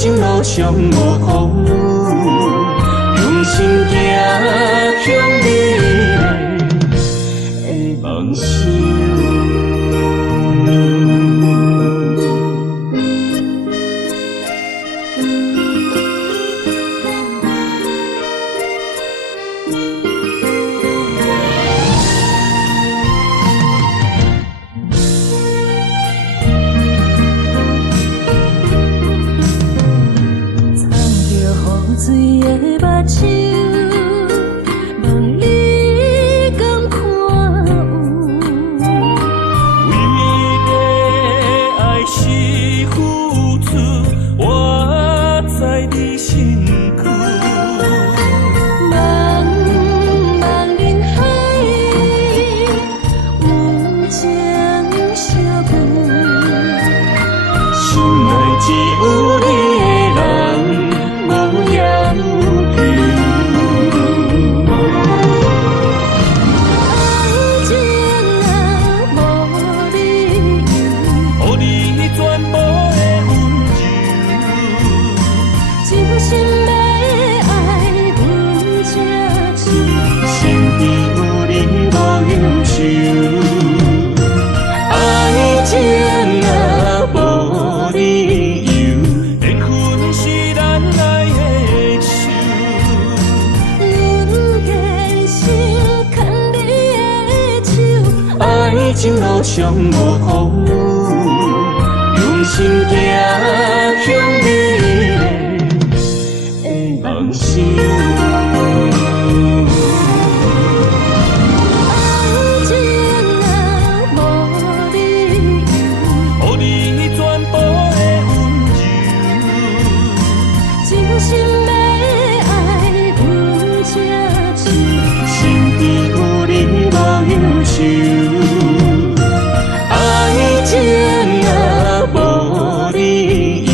情路上无风雨，用心行向你的梦想。水的目睭，问你敢看有？为你的爱是付出，我在你身躯。茫茫人海，有情相伴，心内只有你的人。爱情若无理由，缘分是咱来的手。人间心牵你的手，爱情路上无风雨，用心行向你的梦想。爱情若无理由，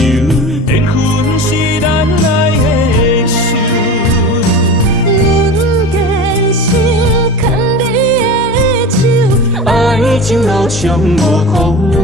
缘分是咱来的手。人间心牵你的手，爱情路上无风雨。